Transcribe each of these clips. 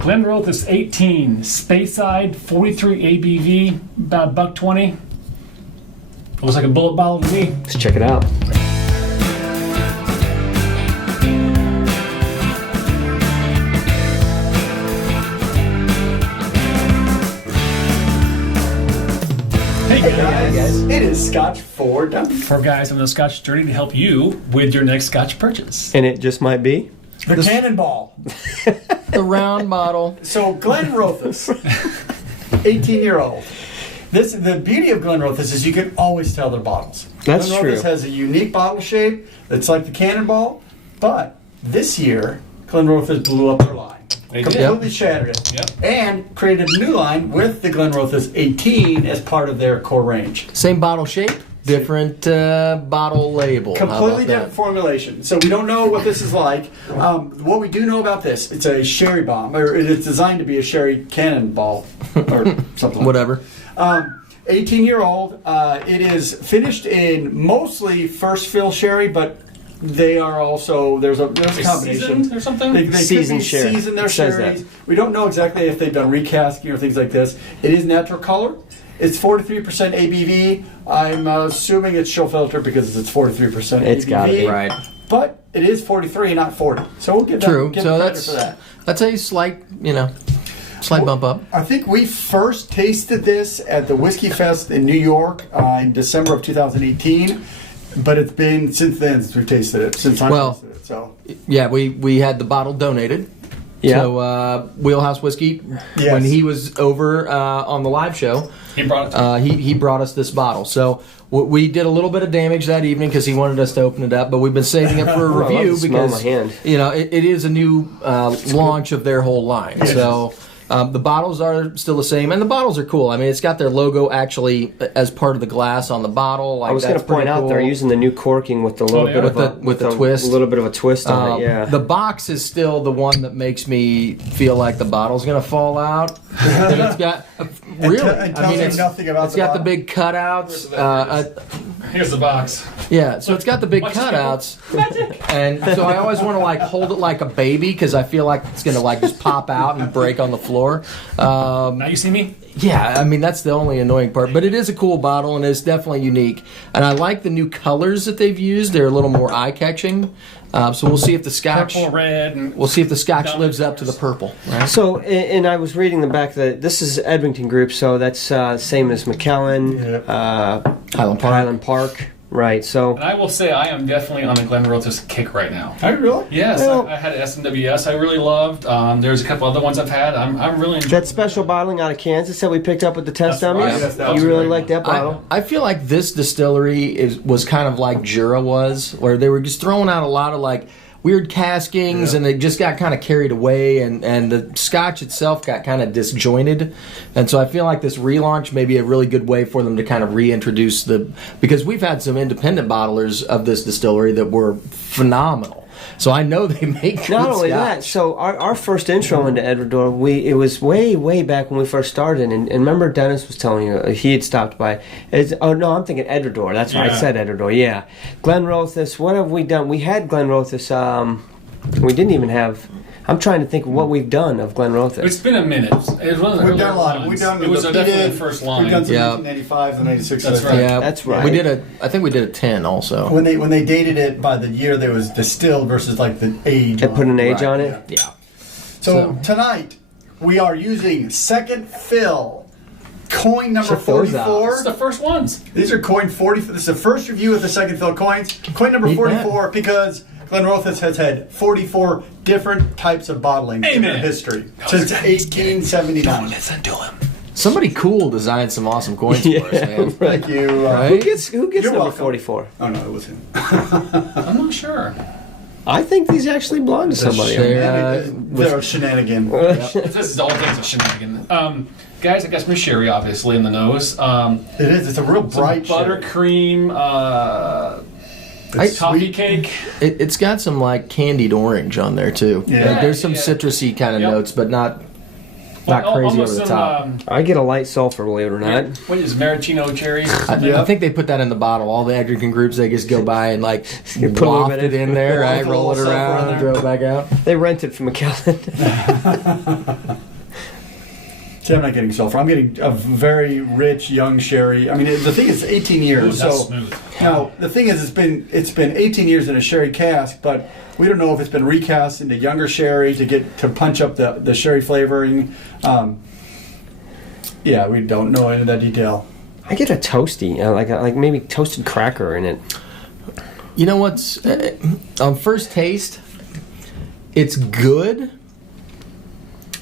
Glenrothes 18, Speyside, 43 ABV, about $1.20. Looks like a bullet bottle to me. Let's check it out. Hey guys. It is Scotch for Dummies. For guys on the Scotch journey to help you with your next Scotch purchase. And it just might be The Cannonball. The round bottle. So Glenrothes, 18-year-old. The beauty of Glenrothes is you can always tell their bottles. That's Glenrothes true. has a unique bottle shape that's like the Cannonball, but this year Glenrothes blew up their line. They did. Completely shattered it. Yep. And created a new line with the Glenrothes 18 as part of their core range. Same bottle shape, different bottle label. How Completely about that? different formulation. So we don't know what this is like. What we do know about this, it's a sherry bomb, or it's designed to be a sherry cannonball, or something. Whatever. 18-year-old. It is finished in mostly first fill sherry, but they are also there's a combination Seasoned or something? They Seasoned could be sherry. season their It says sherries. that. We don't know exactly if they've done recasking or things like this. It is natural color. It's 43% ABV. I'm assuming it's chill filter because it's 43% ABV. It's gotta be. Right. But it is 43, not 40. So we'll give True. Give So them credit that's for that. a slight, slight bump up. I think we first tasted this at the Whiskey Fest in New York in December of 2018. But it's been since then since we've tasted it. Since I tasted it. So Yeah, we had the bottle donated. Yeah. So Wheelhouse Whiskey, Yes. when he was over on the live show, He brought it. he brought us this bottle. So we did a little bit of damage that evening because he wanted us to open it up, but we've been saving it for a I love review the smell of because my hand. it is a new launch of their whole line. Yes. So. The bottles are still the same, and the bottles are cool. I mean, it's got their logo actually as part of the glass on the bottle. Like, I was going to that's pretty point out cool. they're using the new corking with the little yeah. bit With of the twist. a little bit of a twist on it. Yeah. The box is still the one that makes me feel like the bottle's gonna fall out. And it's got really. It tells you nothing about it's the got bottle. the big cutouts. Here's the box. Yeah, so it's got the big Watch this, cutouts, Magic. and so I always want to like hold it like a baby because I feel like it's gonna like just pop out and break on the floor. Now you see me? Yeah, I mean that's the only annoying part, but it is a cool bottle and it's definitely unique. And I like the new colors that they've used; they're a little more eye-catching. So we'll see if the Scotch, Purple, red, and we'll see if the Scotch Down lives the up to the colors. purple. Right? So, and I was reading the back that this is Edmonton Group, so that's same as McAllen, Highland Park, right? So, And I will say I am definitely on a Glenrothes kick right now. Are you really? Yes, Well- I had SMWS I really loved. There's a couple other ones I've had. I'm really enjoying that special bottling out of Kansas that we picked up with the test That's right. dummies, Yes, that was you a really great like that bottle? I feel like this distillery was kind of like Jura was, where they were just throwing out a lot of like weird caskings, and they just got kind of carried away, and the Scotch itself got kind of disjointed. And so I feel like this relaunch may be a really good way for them to kind of reintroduce because we've had some independent bottlers of this distillery that were phenomenal. So I know they make good Not only Scotch. that, so our first intro into Edwardor, it was way back when we first started, and remember Dennis was telling you he had stopped by. No, I'm thinking Edwardor. That's right, I Yeah. said Edwardor. Yeah, Glenrothes. What have we done? We had Glenrothes. We didn't even have. I'm trying to think of what we've done of Glenrothes. It's been a minute. It wasn't We've done a lot. We've done It was the definitely Peated, the first We've line. done some Yeah. 1995s and 96. That's right. Yeah, That's right. I think we did a 10 also. When they dated it by the year that it was distilled versus like the age. They put an age on it. Yeah. So tonight we are using second fill. Coin number Check those out. 44. It's the first ones. These are coin 40. This is the first review of the second fill coins. Coin number Neat 44 because Glenrothes has had 44 different types of bottling in their Amen. history since 1879. Listen to him. Somebody cool designed some awesome coins for us, man. Thank you. Right? Who gets You're number welcome. 44? Oh no, it was him. I'm not sure. I think these actually belong to somebody. Share. They're a shenanigan. This is all things a shenanigan. Guys, I got some sherry obviously in the nose. It is. It's a real bright sherry. Buttercream, It's toffee sweet. cake. It's got some like candied orange on there too. Yeah. Like, there's some Yeah. citrusy kind of Yep. notes, but not crazy Almost over the some, top. I get a light sulfur, believe it or not. What is maraschino cherries? I think they put that in the bottle. All the Edgerton groups, they just go by and like You put a little waft bit it in there, right? Put a Roll it little sulfur in around, there. throw it back out. They rent it from McAllen. See, I'm not getting sulfur. I'm getting a very rich young sherry. I mean, the thing is, 18 years. Ooh, that's so smooth. now the thing is, it's been 18 years in a sherry cask, but we don't know if it's been recast into younger sherry to punch up the sherry flavoring. Yeah, we don't know any of that detail. I get a toasty, like maybe toasted cracker in it. You know what's on first taste? It's good,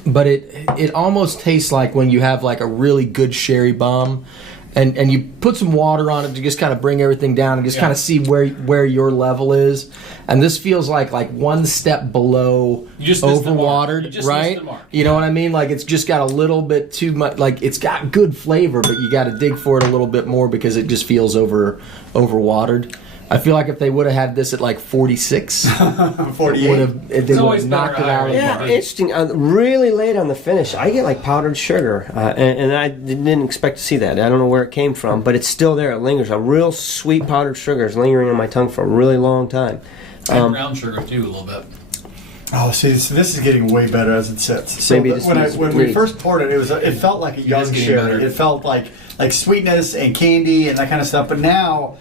but it almost tastes like when you have like a really good sherry bomb, and you put some water on it to just kind of bring everything down and just kind of see where your level is. And this feels like one step below overwatered, right? You know what I mean? Like it's just got a little bit too much. Like it's got good flavor, but you got to dig for it a little bit more because it just feels overwatered. I feel like if they would have had this at like 46, 48. they would have knocked it out. Yeah, interesting. Really late on the finish, I get like powdered sugar, and I didn't expect to see that. I don't know where it came from, but it's still there. It lingers. A real sweet powdered sugar is lingering on my tongue for a really long time. And brown sugar too, a little bit. Oh, see, so this is getting way better as it sits. So Maybe when we first poured it, it felt like a young getting sherry. better. It felt like sweetness and candy and that kind of stuff. But now,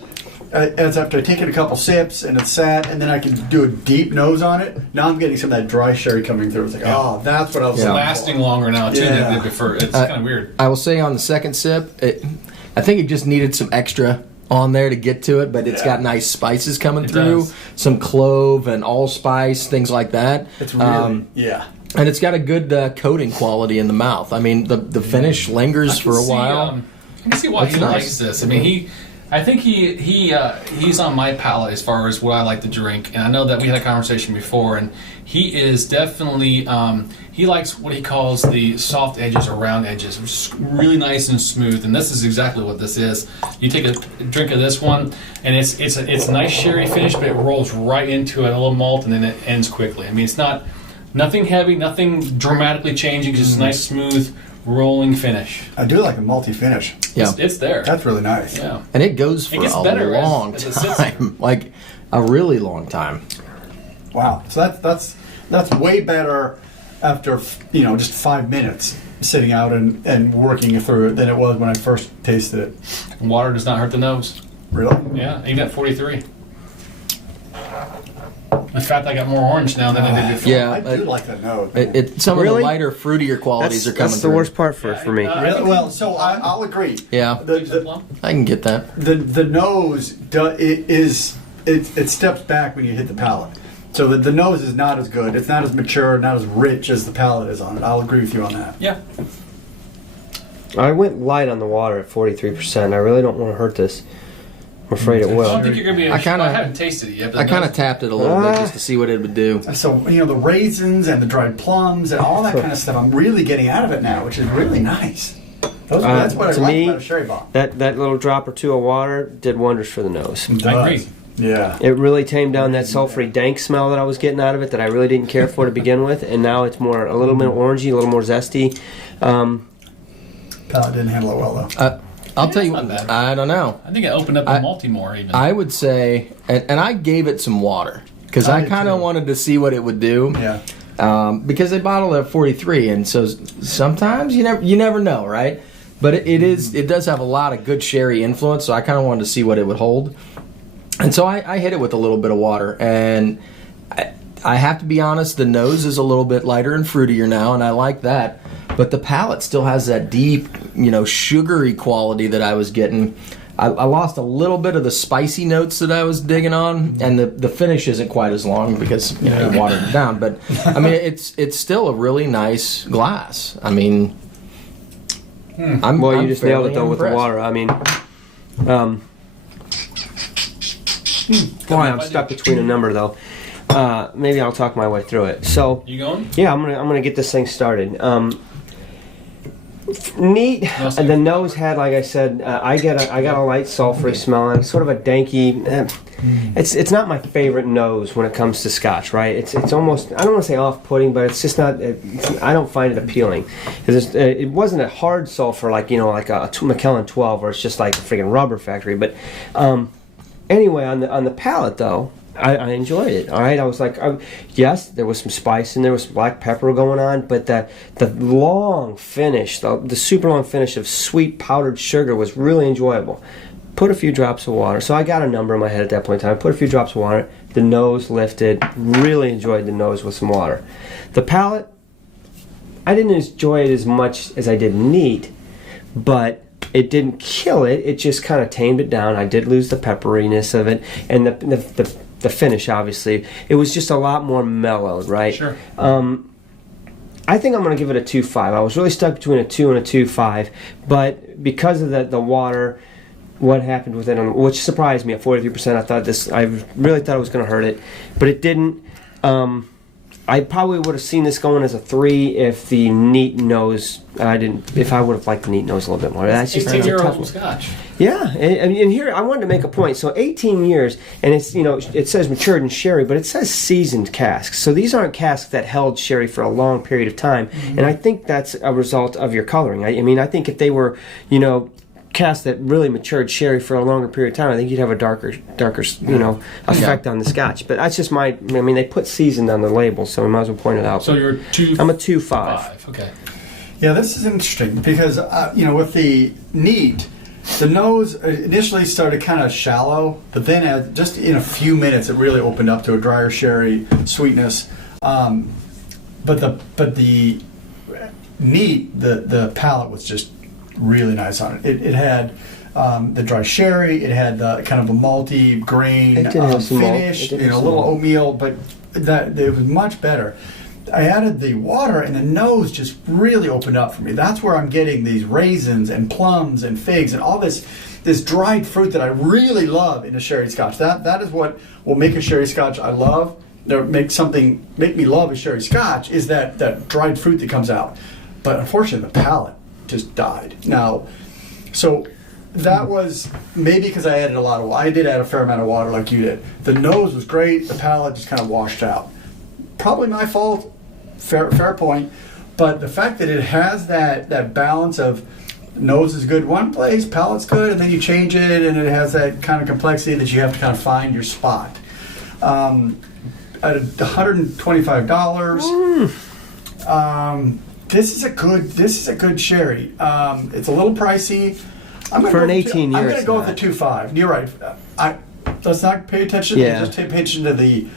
as after taking a couple sips and it's sat, and then I can do a deep nose on it. Now I'm getting some of that dry sherry coming through. It's like, oh, that's what I was It's looking lasting for. longer now too Yeah. than they prefer. It's kind of weird. I will say on the second sip, I think it just needed some extra on there to get to it, but it's got nice spices coming through, does. some clove and allspice, things like that. It's really, yeah. And it's got a good coating quality in the mouth. I mean, the finish lingers for a while. I can see why That's he nice. likes this. I mean, I think he's on my palate as far as what I like to drink, and I know that we had a conversation before, and he is definitely he likes what he calls the soft edges or round edges, which is really nice and smooth. And this is exactly what this is. You take a drink of this one, and it's a nice sherry finish, but it rolls right into a little malt, and then it ends quickly. I mean, it's nothing heavy, nothing dramatically changing, just a nice smooth rolling finish. I do like a malty finish. Yeah. It's there. That's really nice. Yeah. And it goes for It gets a better long as it sits there. time. Like a really long time. Wow. So that's way better after just 5 minutes sitting out and working through it than it was when I first tasted it. Water does not hurt the nose. Really? Yeah, even at 43. In fact, I got more orange now than I did before. Yeah. I do like that nose. Some of Really? the lighter, fruitier qualities are coming That's the through. worst part for me. Really? Well, so I'll agree. Yeah. I can get that. The nose it steps back when you hit the palate. So the nose is not as good. It's not as mature, not as rich as the palate is on it. I'll agree with you on that. Yeah. I went light on the water at 43%. I really don't want to hurt this. I'm afraid it I will. don't think you're going to be. I kinda- haven't tasted it yet. But I kind of tapped it a little bit just to see what it would do. So the raisins and the dried plums and all that kind of stuff, I'm really getting out of it now, which is really nice. That's what I to like me, about a sherry bomb. That little drop or two of water did wonders for the nose. It I does. agree. Yeah. It really tamed down that sulfury dank smell that I was getting out of it that I really didn't care for to begin with, and now it's a little bit orangey, a little more zesty. Palate didn't handle it well though. I'll tell you not what, bad. I don't know. I think it opened up the malty more even. I would say, and I gave it some water because I did kind of too. wanted to see what it would do. Yeah. Because they bottle it at 43, and so sometimes you never know, right? But it does have a lot of good sherry influence, so I kind of wanted to see what it would hold. And so I hit it with a little bit of water, and I have to be honest, the nose is a little bit lighter and fruitier now, and I like that. But the palate still has that deep, sugary quality that I was getting. I lost a little bit of the spicy notes that I was digging on, and the finish isn't quite as long because you watered it down. But I mean, it's still a really nice glass. I mean, I'm You just nailed fairly it though with the impressed. water. I mean, boy, I'm stuck between a number though. Maybe I'll talk my way through it. So You going? yeah, I'm gonna get this thing started. Neat. The nose had, like I said, I got a light sulfury smell and sort of a danky. It's not my favorite nose when it comes to Scotch, right? It's almost, I don't want to say off-putting, but it's just not. I don't find it appealing. It wasn't a hard sulfur like like a Macallan 12, where it's just like a freaking rubber factory. But anyway, on the palate though, I enjoyed it. All right, I was like, yes, there was some spice and there was some black pepper going on, but the long finish, the super long finish of sweet powdered sugar was really enjoyable. Put a few drops of water. So I got a number in my head at that point in time. Put a few drops of water. The nose lifted. Really enjoyed the nose with some water. The palate, I didn't enjoy it as much as I did neat, but it didn't kill it. It just kind of tamed it down. I did lose the pepperiness of it, and the finish, obviously. It was just a lot more mellowed, right? Sure. I think I'm going to give it a 2.5. I was really stuck between a 2 and a 2.5, but because of the water, what happened with it, which surprised me at 43%, I really thought it was going to hurt it, but it didn't. I probably would have seen this going as a 3 if the neat nose. If I would have liked the neat nose a little bit more. That's just 18-year-old Scotch. Yeah, and here I wanted to make a point. So 18 years, and it's it says matured in sherry, but it says seasoned casks. So these aren't casks that held sherry for a long period of time, and I think that's a result of your coloring. I think if they were, casks that really matured sherry for a longer period of time, I think you'd have a darker, effect on the Scotch. But that's just they put seasoned on the label, so we might as well point it out. So you're I'm a 2.5. Okay. Yeah, this is interesting because with the neat, the nose initially started kind of shallow, but then just in a few minutes it really opened up to a drier sherry sweetness. But the neat, the palate was just really nice on it. It had the dry sherry. It had the kind of a malty grain finish. A little oatmeal, but it was much better. I added the water, and the nose just really opened up for me. That's where I'm getting these raisins and plums and figs and all this dried fruit that I really love in a sherry Scotch. That is what will make a sherry Scotch I love. Make me love a sherry Scotch is that dried fruit that comes out. But unfortunately, the palate just died. Now, so that was maybe because I added a lot of water. I did add a fair amount of water like you did. The nose was great. The palate just kind of washed out. Probably my fault. Fair point. But the fact that it has that balance of nose is good one place, palate's good, and then you change it, and it has that kind of complexity that you have to kind of find your spot. At $125, this is a good sherry. It's a little pricey. For an 18 years. I'm going to go with the 2.5. You're right. Let's not pay attention. Yeah. Just pay attention to the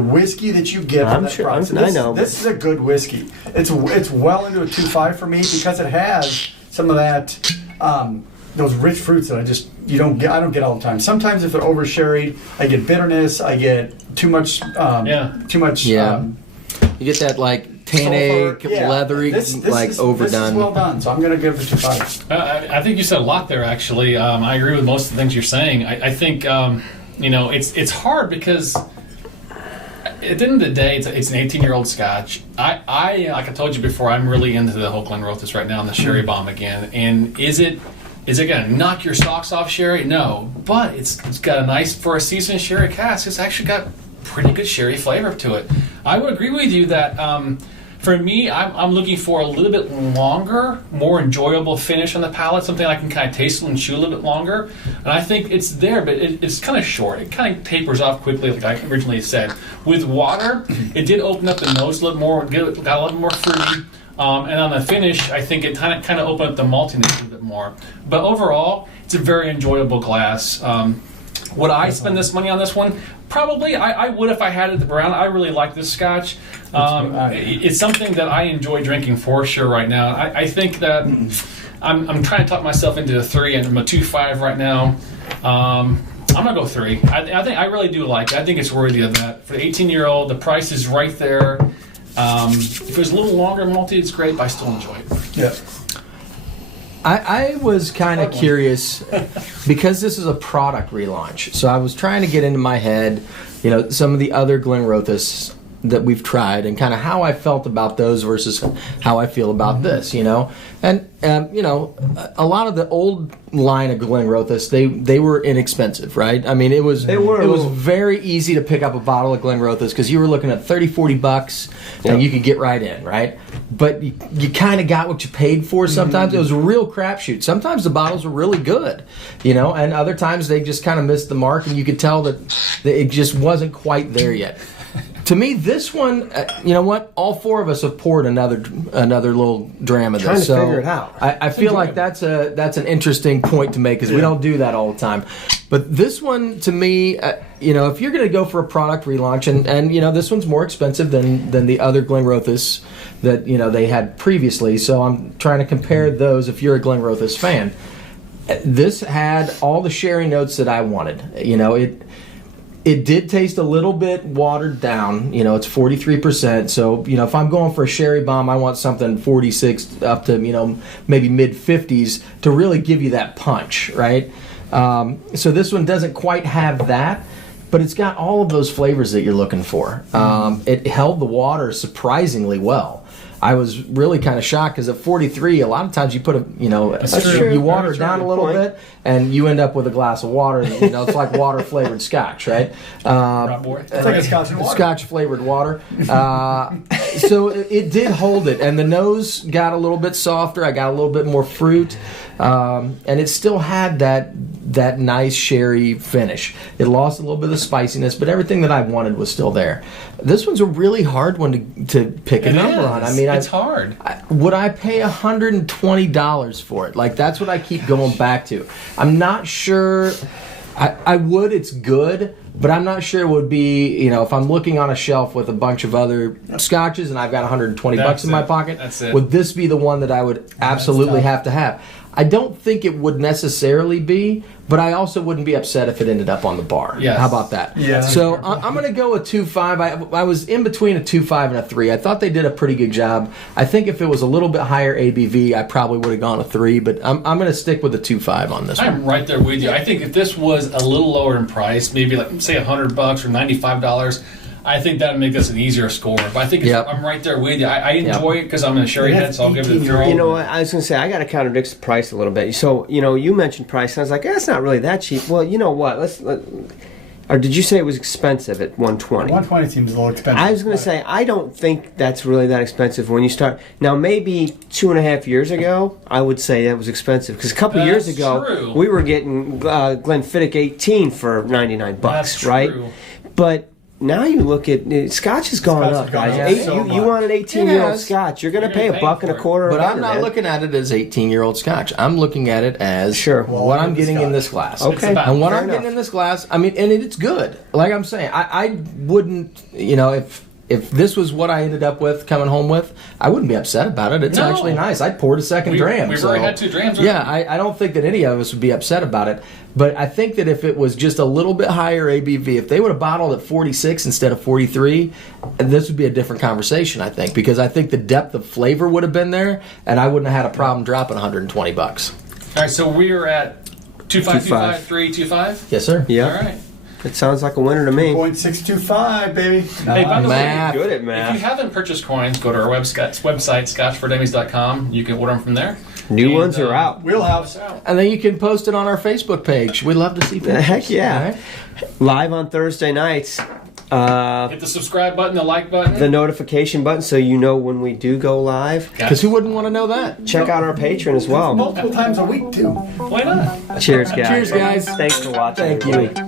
whiskey that you get for that price. I know. This is a good whiskey. It's well into a 2.5 for me because it has some of that those rich fruits that I don't get all the time. Sometimes if they're over sherried, I get bitterness. I get too much. Too much. You get that like tannic, leathery, overdone. This is well done. So I'm going to give it a 2.5. I think you said a lot there. Actually, I agree with most of the things you're saying. I think it's hard because at the end of the day, it's an 18-year-old Scotch. I like I told you before, I'm really into the whole Glenrothes right now and the sherry bomb again. And is it going to knock your socks off sherry? No, but it's got a nice, for a seasoned sherry cask, it's actually got pretty good sherry flavor to it. I would agree with you that for me, I'm looking for a little bit longer, more enjoyable finish on the palate, something I can kind of taste and chew a little bit longer. And I think it's there, but it's kind of short. It kind of tapers off quickly, like I originally said. With water, it did open up the nose a little more, got a little more fruity. And on the finish, I think it kind of opened up the maltiness a little bit more. But overall, it's a very enjoyable glass. Would I spend this money on this one? Probably. I would if I had it at the brown. I really like this Scotch. It's something that I enjoy drinking for sure right now. I think that I'm trying to talk myself into a 3, and I'm a 2.5 right now. I'm gonna go 3. I really do like it. I think it's worthy of that. For the 18-year-old, the price is right there. If it was a little longer malty, it's great, but I still enjoy it. Yeah. I was kind of curious because this is a product relaunch. So I was trying to get into my head, some of the other Glenrothes that we've tried, and kind of how I felt about those versus how I feel about this, And a lot of the old line of Glenrothes, they were inexpensive, right? I mean, it was very easy to pick up a bottle of Glenrothes because you were looking at $30-40 and you could get right in, right? But you kind of got what you paid for sometimes. It was a real crapshoot. Sometimes the bottles were really good, and other times they just kind of missed the mark, and you could tell that it just wasn't quite there yet. To me, this one, you know what? All four of us have poured another little dram of this. Trying to figure it out. I feel like that's an interesting point to make because we don't do that all the time. But this one, to me, if you're going to go for a product relaunch, and this one's more expensive than the other Glenrothes that they had previously. So I'm trying to compare those. If you're a Glenrothes fan, this had all the sherry notes that I wanted. It did taste a little bit watered down. It's 43%. So, if I'm going for a sherry bomb, I want something 46 up to, maybe mid-50s to really give you that punch, right? So this one doesn't quite have that, but it's got all of those flavors that you're looking for. It held the water surprisingly well. I was really kind of shocked because at 43, a lot of times you put you water it down a little bit, and you end up with a glass of water. It's like water flavored Scotch, right? It's like a Scotch and water. Scotch flavored water. So it did hold it, and the nose got a little bit softer. I got a little bit more fruit, and it still had that nice sherry finish. It lost a little bit of the spiciness, but everything that I wanted was still there. This one's a really hard one to pick a number on. I mean, it's hard. Would I pay $120 for it? Like, that's what I keep going back to. I'm not sure. I would. It's good, but I'm not sure it would be. If I'm looking on a shelf with a bunch of other scotches and I've got $120 in my pocket, would this be the one that I would absolutely have to have? I don't think it would necessarily be, but I also wouldn't be upset if it ended up on the bar. Yes. How about that? Yeah. So I'm going to go with 2.5. I was in between a 2.5 and a 3. I thought they did a pretty good job. I think if it was a little bit higher ABV, I probably would have gone a 3, but I'm going to stick with the 2.5 on this one. I'm right there with you. I think if this was a little lower in price, maybe like say $100 or $95, I think that would make this an easier score. But I think I'm right there with you. I enjoy it because I'm in a sherry head, so I'll give it a 3. You know what? I was going to say, I got to contradict the price a little bit. So, you mentioned price, and I was like, it's not really that cheap. Well, you know what? Or did you say it was expensive at $120? $120 seems a little expensive. I was going to say, I don't think that's really that expensive when you start. Now, maybe 2.5 years ago, I would say that was expensive. Because a couple years ago, we were getting Glenfiddich 18 for $99, That's right? True. But now you look at Scotch has gone up, guys. You want an 18-year-old Scotch, you're going to pay $1.25. But I'm not looking at it as 18-year-old Scotch. I'm looking at it as what I'm getting in this glass. Okay, and what I'm getting in this glass, I mean, and it's good. Like I'm saying, I wouldn't, if this was what I ended up with coming home with, I wouldn't be upset about it. It's actually nice. I poured a second dram. We've already had 2 drams. Right? Yeah, I don't think that any of us would be upset about it. But I think that if it was just a little bit higher ABV, if they would have bottled at 46 instead of 43, this would be a different conversation, I think. Because I think the depth of flavor would have been there, and I wouldn't have had a problem dropping $120. All right, so we're at 2.5, 3, 2.5? Yes, sir. Yeah. All right. It sounds like a winner to me. 0.625, baby. Hey, by the way, good at math. if you haven't purchased coins, go to our website, scotchfordummies.com. You can order them from there. New ones are out. Wheelhouse. And then you can post it on our Facebook page. We'd love to see pictures. Heck yeah. All right? Live on Thursday nights. Hit the subscribe button, the like button. The notification button so you know when we do go live. Because who wouldn't want to know that? Check out our Patreon as well. Multiple times a week, too. Why not? Cheers, guys. Cheers, guys. Thanks for watching. Thank you.